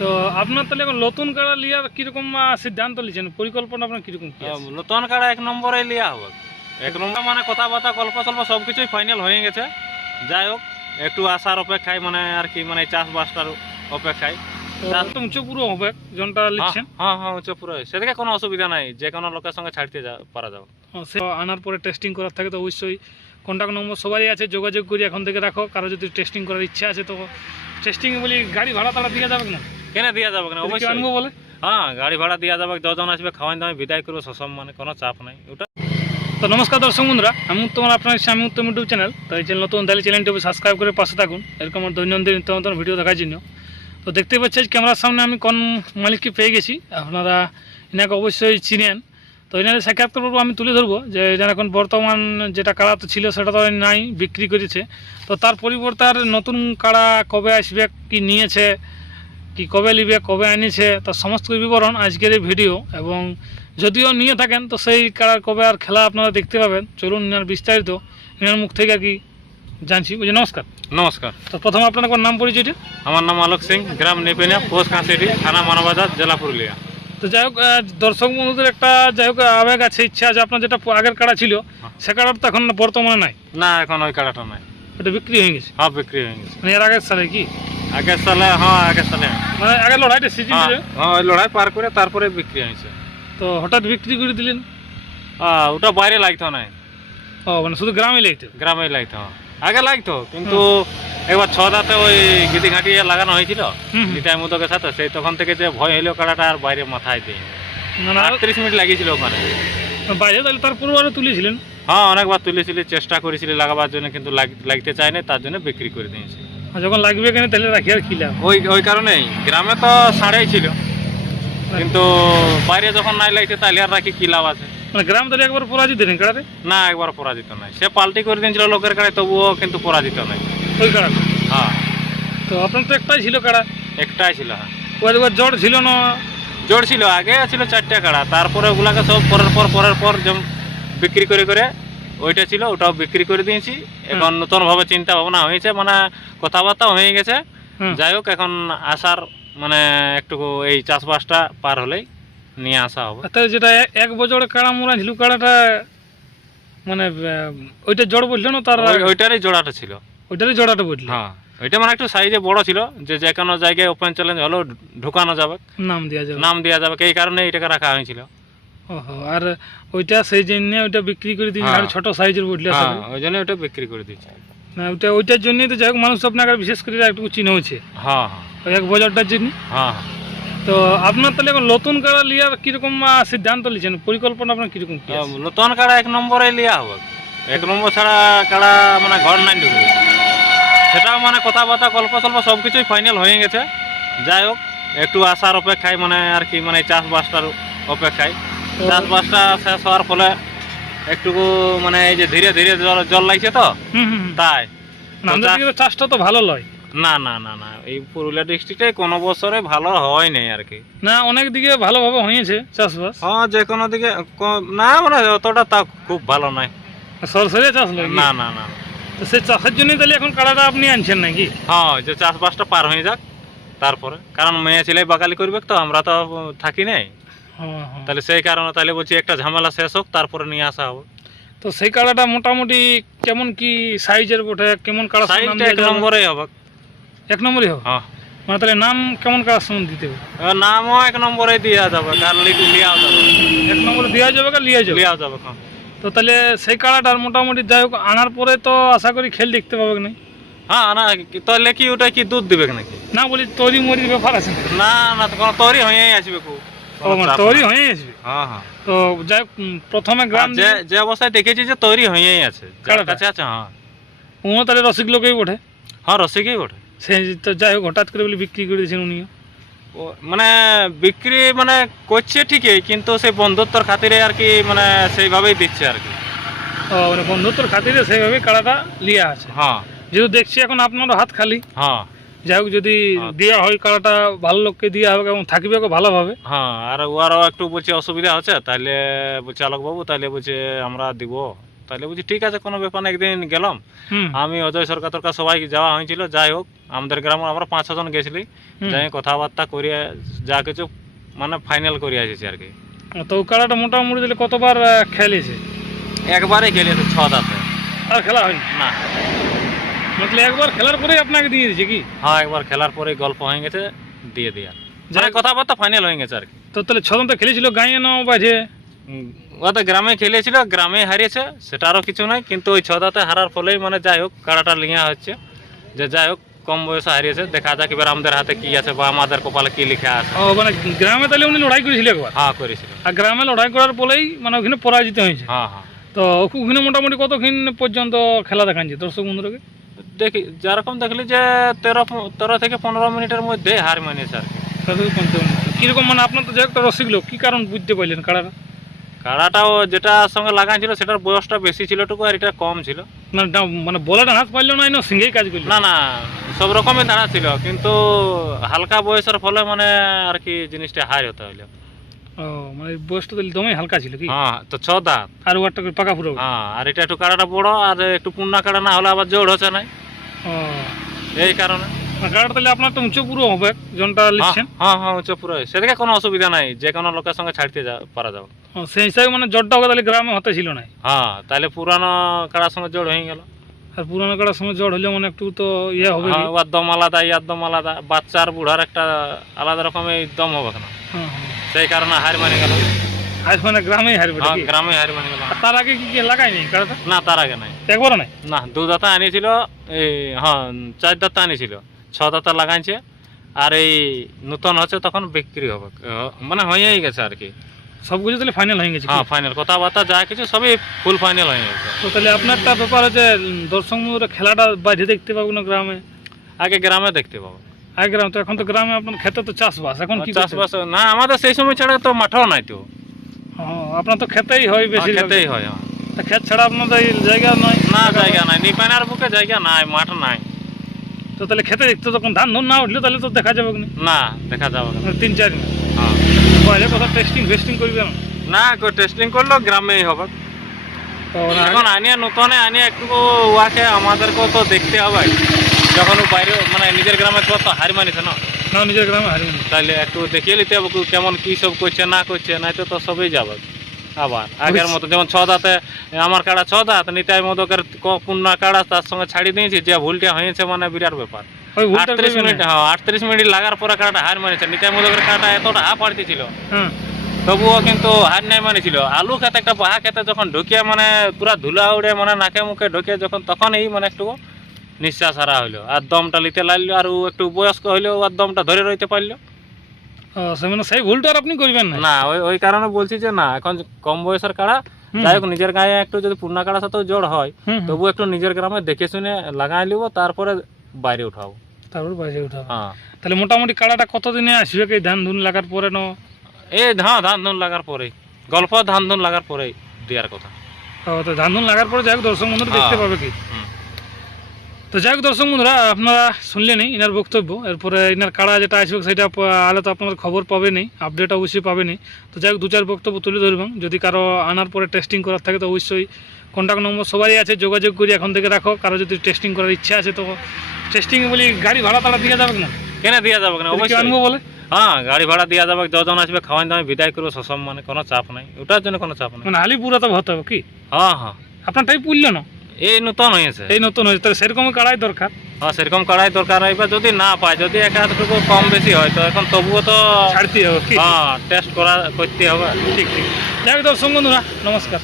তো আপনার তাহলে এখন নতুন কাড়া লিয়ার কিরকম সিদ্ধান্ত নিয়েছেন, পরিকল্পনা আপনার কিরকম কি আছে? নতুন কাড়া 1 নম্বরে লিয়া হবে। 1 নম্বর মানে কথাবার্তা গল্প সল্প সবকিছুই ফাইনাল হয়ে গেছে। যাই হোক একটু আসার অপেক্ষায় মানে আর কি মানে চাষবাসটার অপেক্ষায়। তো উঁচু পুরো হবে জনটা লিখছেন? হ্যাঁ উচ্চ পুরো সেদিকে কোনো অসুবিধা নাই, যে কোনো লোকের সঙ্গে ছাড়তে পারা যাবে। সে আনার পরে টেস্টিং করার থাকে তো অবশ্যই কন্ট্যাক্ট নম্বর সবারই আছে, যোগাযোগ করি এখন থেকে রাখো। কারো যদি টেস্টিং করার ইচ্ছা আছে তো টেস্টিং বলি গাড়ি ভাড়া তাড়া দিয়ে যাবে না? কেন দেওয়া যাবে না, অবশ্যই আনবো বলে। হ্যাঁ গাড়ি ভাড়া দেওয়া যাবে, যজন আসবে খাওয়াই দাওয়াই বিদায় করবো সসম, মানে কোনো চাপ নাই ওটা। তো নমস্কার দর্শক বন্ধুরা, আমি উত্তম, আপনার আমি উত্তম ইউটিউব চ্যানেল। তো এই চ্যানেল নতুন তাহলে চ্যানেলটি সাবস্ক্রাইব করে পাশে থাকুন এরকম দৈনন্দিন নিত্য নতুন ভিডিও দেখার জন্য। তো দেখতে পাচ্ছি ক্যামেরার সামনে আমি কোন মালিককে পেয়ে গেছি, আপনারা এনাকে অবশ্যই চিনেন। তো এনাদের সাক্ষাৎকার পর্ব আমি তুলে ধরবো যে যেন এখন বর্তমান যেটা কাড়া তো ছিল সেটা তো নাই, বিক্রি করেছে। তো তার পরিবর্তে আর নতুন কাড়া কবে আসবে, কি নিয়েছে, কি কবে নিবে, কবে আনিছে, তার সমস্ত বিবরণ আজকের এই ভিডিও। এবং যদিও নিয়ে থাকেন তো সেই কাড়ার কবে আর খেলা আপনারা দেখতে পাবেন। চলুন এনার বিস্তারিত এনার মুখ থেকে আর কি জানছি। বুঝি নমস্কার। নমস্কার। তো প্রথমে আপনার একবার নাম পরিচয়টা? আমার নাম আলোক সিং, গ্রাম নেপেনিয়া, পোস্ট কাঁসিটি, থানা মানবাজার, জেলা পুরুলিয়া। তো যাই হোক দর্শক বন্ধুদের একটা যাই হোক আবেগ আছে, ইচ্ছা আছে, আপনার যেটা আগের কাড়া ছিল সে কাড়াটা তো এখন বর্তমানে নাই? না এখন ওই কাড়াটা নাই, এটা বিক্রি হয়ে গেছে। হ্যাঁ বিক্রি হয়ে গেছে। মানে এর আগের সালে কি? আগের সালে, হ্যাঁ আগের সালে, মানে আগের লড়াইটা সিজন ছিল। হ্যাঁ ওই লড়াই পার করে তারপরে বিক্রি হয়েছে। তো হঠাৎ বিক্রি করে দিলেন? ওটা বাইরে লাগতো না, ও মানে শুধু গ্রামে লাগতো? গ্রামে লাগতো, আগে লাগতো কিন্তু একবার 6 দাঁতে ওই গিদি ঘাটি লাগানো হয়েছিল নিতাই মুদকের সাথে, সেই তখন থেকে যে ভয় হইলো কাড়াটা আর বাইরে মাথায় দিই। মানে 38 মিনিট লাগিয়েছিল ওখানে বাইরে, তাহলে তার পূর্বে তুলেছিলেন? হ্যাঁ অনেকবার তুলেছিলি, চেষ্টা করেছিলি লাগাবার জন্য কিন্তু লাগতে চায় না, তার জন্য বিক্রি করে দিয়েছি। যখন লাগবে কেন তাহলে রাখি আর কি লাভ? ওই কারণেই গ্রামে তো সাড়েই ছিল, কিন্তু বাইরে যখন নাই লাগছে তাহলে আর রাখি কি লাভ আছে। মানে গ্রাম তাহলে একবার পরাজিত নেই কাড়াতে? না একবার পরাজিত নাই, সে পাল্টি করে দিয়েছিল লোকের কাড়ায়, তবুও কিন্তু পরাজিত নাই ওই কাড়াতে। হ্যাঁ তো আপনার তো একটাই ছিল কাড়া? একটাই ছিল। হ্যাঁ ওই একবার জড় ছিল না? জোর ছিল, আগে ছিল 4টে কাড়া, তারপরে ওগুলাকে সব পরের পর যেমন বিক্রি করে ওইটা ছিল ওটাও বিক্রি করে দিয়েছি। এখন নতুনভাবে চিন্তা ভাবনা হয়েছে, মানে কথাবার্তাও হয়ে গেছে। যাই হোক এখন আসার মানে একটু এই চাষবাসটা পার হলেই নিয়ে আসা হবে। তাহলে যেটা 1 বছর কাড়া মোড়া ছিল কাড়াটা মানে ওইটা জড় বললো না? তার ওইটারই জোড়াটা ছিল, ওইটারই জড়াটা বললো? হ্যাঁ ওইটা মানে একটু সাইজে বড় ছিল, যে কোনো জায়গায় ওপেন চ্যালেঞ্জ হলেও ঢুকানো যাবে, নাম দেওয়া যাবে, এই কারণে এইটাকে রাখা হয়েছিল। ওহো, আর ওইটা সেই জন্য ওইটা বিক্রি করে দিয়েছি। আর ছোট সাইজের বললে ওই জন্য ওইটা বিক্রি করে দিয়েছি। না ওইটার জন্যই তো যাই হোক মানুষ আপনাকে বিশেষ করে একটু চিনে হয়েছে। হ্যাঁ ওই 1 বছরটার জন্য। হ্যাঁ তো আপনার তাহলে এখন নতুন কাড়া লিয়ার কিরকম সিদ্ধান্ত নিয়েছেন, পরিকল্পনা আপনার কিরকম কি আছে? নতুন কাড়া 1 নম্বরে লিয়া হবে। 1 নম্বর ছাড়া কাড়া মানে ঘর নাই ঢুকবে, সেটাও মানে কথাবার্তা গল্প সল্প সবকিছুই ফাইনাল হয়ে গেছে। যাই হোক একটু আসার অপেক্ষায় মানে আর কি মানে চাষবাসটার অপেক্ষায়। চাষবাসটা শেষ হওয়ার ফলে একটু মানে এই যে ধীরে ধীরে জল লাগছে তো তাই। চাষটা তো ভালো লয়? না না না না, এই পুরুলিয়া ডিস্ট্রিক্টে কোনো বছরে ভালো হয় নাই আর কি। না অনেক দিকে ভালোভাবে হয়েছে চাষবাস। হ্যাঁ যে কোনো দিকে না, মানে অতটা তা খুব ভালো নয়, সরসরিয়া চাষ নয়। না না না, তো সেই চাষের জন্যই তাহলে এখন কাড়াটা আপনি আনছেন নাকি? হ্যাঁ যে চাষবাসটা পার হয়ে যাক তারপরে, কারণ মেয়ে ছেলে বাকালি করবে তো, আমরা তো থাকি নাই, তাহলে সেই কারণে তাহলে বলছি একটা ঝামেলা শেষ হোক তারপরে নিয়ে আসা হবে। তো সেই কাড়াটা মোটামুটি কেমন কি সাইজের বটে, কেমন কাড়া? সাইজটা 1 নম্বরেই হবে। 1 নম্বরই হবে? হ্যাঁ। মানে তাহলে নাম কেমন কাড়ার সঙ্গে দিতে হবে? নামও 1 নম্বরে দেওয়া যাবে, কার লিয়াও যাবে। 1 নম্বরে দেওয়া যাবে কার লিয়া যাবে? লিয়াও যাবে। তো তাহলে সেই কাড়াটার মোটামুটি যাই হোক আনার পরে তো আশা করি খেল দেখতে পাবে না? হ্যাঁ না, তাহলে কি ওটা কি দুধ দিবে নাকি? না বলি তৈরি মরির ব্যাপার আছে? না না, তো কোনো তৈরি হয়েই আসবে খুব। তৈরি হয়ে আসবে? হ্যাঁ হ্যাঁ। তো যাই হোক প্রথমে গ্রাম যে অবস্থায় দেখেছি যে তৈরি হয়েই আছে কাছে আছে। হ্যাঁ ও তাহলে রসিক লোকেই বটে? হ্যাঁ রসিকই বটে। সে তো যাই হোক হঠাৎ করে বলি বিক্রি করে দিয়েছেন উনিও? মানে বিক্রি মানে করছে ঠিকই, কিন্তু সেই বন্ধুত্বর খাতিরে আর কি মানে সেইভাবেই দিচ্ছে আর কি। ও মানে বন্ধুত্বর খাতিরে সেইভাবেই কাড়াটা লিয়া আছে? হ্যাঁ যেহেতু দেখছি এখন আপনারও হাত খালি। হ্যাঁ যাই হোক যদি দেওয়া হয় কাড়াটা ভালো লোককে দেওয়া হবে এবং থাকবে ভালোভাবে। হ্যাঁ আর ওরাও একটু বলছে অসুবিধা হচ্ছে, তাহলে বলছে আলোকবাবু তাহলে বলছে আমরা দিব, তাহলে বুঝি ঠিক আছে, কোনো ব্যাপার না। একদিন গেলাম হুম আমি, অজয় সরকার তরকার সবাই যাওয়া হয়েছিল। যাই হোক, আমাদের গ্রামে আমরা 5-6 জন গেছিলি, হুম। যাই কথাবার্তা করিয়া যা কিছু মানে ফাইনাল করে আসেছি আর কি। তো ও কাড়াটা মোটামুটি তাহলে কতবার খেলেছে? একবারে গেলে 6 দাঁতে আর খেলা হয়নি? না। মতলব একবার খেলার পরেই আপনাকে দিয়ে দিয়েছে কি? হ্যাঁ, একবার খেলার পরে গল্প হয়ে গেছে, দিয়ে দিয়া যাই মানে কথাবার্তা ফাইনাল হয়ে গেছে আর কি। তো তাহলে ছজন তো খেলেছিল গাঁয়ে না বাজে? ওটা গ্রামে খেলেছিল, গ্রামে হারিয়েছে, সেটা আরও কিছু নয়। কিন্তু ওই 6 দাঁতে হারার ফলেই মানে যাই হোক কাড়াটা লিয়া হচ্ছে, যে যাই হোক কম বয়সে হারিয়েছে। দেখা যাক এবার আমাদের হাতে কি আছে বা আমাদের কপালে কি লেখা আছে। ও মানে গ্রামে তাহলে উনি লড়াই করেছিল একবার? হ্যাঁ, করেছিল। আর গ্রামে লড়াই করার ফলেই মানে ওখানে পরাজিত হয়েছে? হ্যাঁ হ্যাঁ। তো ওখানে মোটামুটি কতক্ষণ পর্যন্ত খেলা দেখাচ্ছে দর্শক বন্ধুরাকে? দেখি যেরকম দেখলি যে 13 থেকে 15 মিনিটের মধ্যে হার মানিয়েছে আর কি। কিরকম মানে আপনার তো যে একটা রসিক লোক, কি কারণ বুঝতে পারলেন কাড়াটা? কাড়াটাও যেটা সঙ্গে লাগাইছিল সেটার বয়সটা বেশি ছিল টুকু, আর এটা কম ছিল। মানে বলাটা হাত পারলো না, না সিঙ্গেই কাজ করলো? না না, সব রকমই দাঁড়া ছিল, কিন্তু হালকা বয়সের ফলে মানে আর কি জিনিসটা হার হতে হইলো। ও মানে বয়সটা তাহলে দমে হালকা ছিল কি? হ্যাঁ, তো 6 দাঁত। আর ওয়ারটা পাকা পুরো? হ্যাঁ, আর এটা একটু কাড়াটা বড়, আর একটু পুন্না কাড়া না হলে আবার জোড় হচ্ছে না, ও এই কারণে। কাড়াটা তাহলে আপনার তো উঁচু পুরো হবে জনটা লিখছেন? হ্যাঁ হ্যাঁ, উচ্চ পুরো, সেদিকে কোনো অসুবিধা নাই, যে কোনো লোকের সঙ্গে ছাড়তে পারা যাবে। ও সেই হিসাবে মানে জটটা হবে তাহলে গ্রামে হতে ছিল না? হ্যাঁ, তাহলে পুরানো কাড়ার সঙ্গে জোড় হয়ে গেল। আর পুরানো কাড়ার সময় জট হলে মানে একটু তো ইয়ে হবে? হ্যাঁ, ওর দম আলাদা, ইয়ার দম আলাদা, বাচ্চা আর বুড়ার একটা আলাদা রকমের দম হবে না, হ্যাঁ সেই কারণে হার মানে গেল। আজ মানে গ্রামেই হারবে হ্যাঁ, নাকি? গ্রামে হার মানে গেল। আর তার আগে কি লাগায়নি কাড়াটা? না, তার আগে নাই, একবারও নাই? না। 2 দাঁতা আনিছিল, এই হ্যাঁ 4 দাঁতা আনিছিল, 6 দাঁতা লাগাইছে। আর এই নতুন হচ্ছে তখন বিক্রি হবে, মানে হয়েই গেছে আর কি। সব কিছু তাহলে ফাইনাল হয়ে গেছে? হ্যাঁ, ফাইনাল কথাবার্তা যা কিছু সবই ফুল ফাইনাল হয়ে গেছে। তো তাহলে আপনার একটা ব্যাপার আছে, দর্শক বন্ধুরা খেলাটা বাইরে দেখতে পাবো না গ্রামে? আগে গ্রামে দেখতে পাবো। আগে গ্রাম তো, এখন তো গ্রামে আপনার খেতে তো চাষবাস, এখন কি করতে হবে? চাষবাস না, আমাদের সেই সময় ছাড়া তো মাঠও নাই তো। আপনার তো খেতেই হয় বেশি? খেতেই হয়। খেত ছাড়া আপনাদের এই জায়গা নয়? না, জায়গা নাই, নিপানার বুকে জায়গা নাই, মাঠ নাই। তো তাহলে খেতে দেখতে তখন ধান ধুন না উঠলে তাহলে তো দেখা যাবে না? না, দেখা যাবে না। 3-4 দিন হ্যাঁ। বাইরে কথা টেস্টিং ভেস্টিং করবে না? না, টেস্টিং করলো গ্রামেই হবে। তো না, এখন আনিয়া নতুনে আনিয়া একটু ওয়াকে আমাদেরকেও তো দেখতে হবে, যখন ও বাইরে মানে নিজের গ্রামে তো হার মানিছে না, না নিজের গ্রামে হারিয়ে তাহলে একটু দেখিয়ে নিতে হবে কেমন কি সব করছে না করছে, নাই তো সবই যাবে আবার আগের মতো। যেমন 6 দাঁতে আমার কাড়া 6 দাঁত, নিতাই মদকের পূর্ণা কাড়া তার সঙ্গে ছাড়ি দিয়েছি, যে ভুলটা হয়েছে মানে বিরাট ব্যাপার। ওই ভুলটা 38 করবে না? মিনিট, হ্যাঁ 38 মিনিট লাগার পরে কাড়াটা হার মানিছে। নিতাই মদকের কাড়াটা এতটা হা পাড়তি ছিল, হ্যাঁ তবুও কিন্তু হার নাই মানিছিল। আলু খেতে একটা বাহা খেতে যখন ঢুকিয়ে মানে পুরা ধুলা উড়ে মানে নাকে মুখে ঢুকে যখন, তখন এই মানে একটু নিঃশ্বাস হারা হইলো, আর দমটা নিতে লাগলো। আর ও একটু বয়স্ক হইলেও আর দমটা ধরে রইতে পারলো সে মানে সেই ভুলটা আর আপনি করবেন না? না। ওই কারণে বলছি যে না, এখন কম বয়সের কাড়া যাই হোক নিজের গায়ে একটু যদি পূর্ণা কাড়ার সাথেও জোড় হয়, তবু একটু নিজের গ্রামে দেখে শুনে লাগাই লিব, তারপরে বাইরে উঠাবো। তারপর বাইরে উঠাবো? হ্যাঁ। তাহলে মোটামুটি কাড়াটা কতদিনে আসবে এই ধান ধুন লাগার পরে? না এই হ্যাঁ, ধান ধুন লাগার পরেই, গল্প ধান ধুন লাগার পরেই দেওয়ার কথা। তো ধান ধুন লাগার পরে যাই হোক দর্শক বন্ধুরা দেখতে পাবে কি? তো যাই হোক দর্শক বন্ধুরা, আপনারা শুনলেনই এনার বক্তব্য। এরপরে এনার কাড়া যেটা আসবে সেটা আলে তো আপনারা খবর পাবেনই, আপডেট অবশ্যই পাবেনই। তো যাই হোক 2-4 বক্তব্য তুলে ধরবেন। যদি কারো আনার পরে টেস্টিং করার থাকে তো অবশ্যই কন্ট্যাক্ট নম্বর সবারই আছে, যোগাযোগ করি এখন থেকে রাখো। কারো যদি টেস্টিং করার ইচ্ছা আছে তো টেস্টিং বলি গাড়ি ভাড়া তাড়া দিয়ে যাবে না? কেন দেওয়া যাবে না, অবশ্যই আনবো বলে? হ্যাঁ, গাড়ি ভাড়া দেওয়া যাবে, যজন আসবে খাওয়ান দামে বিদায় করবো সসম, মানে কোনো চাপ নাই, ওটার জন্য কোনো চাপ নাই। মানে আলিপুরা তো হতে হবে কি? হ্যাঁ হ্যাঁ, আপনারটাই পুরলো না? এই নতুন হয়েছে, এই নতুন হয়েছে, তাহলে সেরকম কাড়াই দরকার। হ্যাঁ, সেরকম কাড়াই দরকার। এবার যদি না পায়, যদি এক হাতটুকু কম বেশি হয়, তো এখন তবুও তো ছাড়তে হবে কি? হ্যাঁ টেস্ট করতে হবে। ঠিক ঠিক। যাই হোক দর্শক বন্ধুরা, নমস্কার।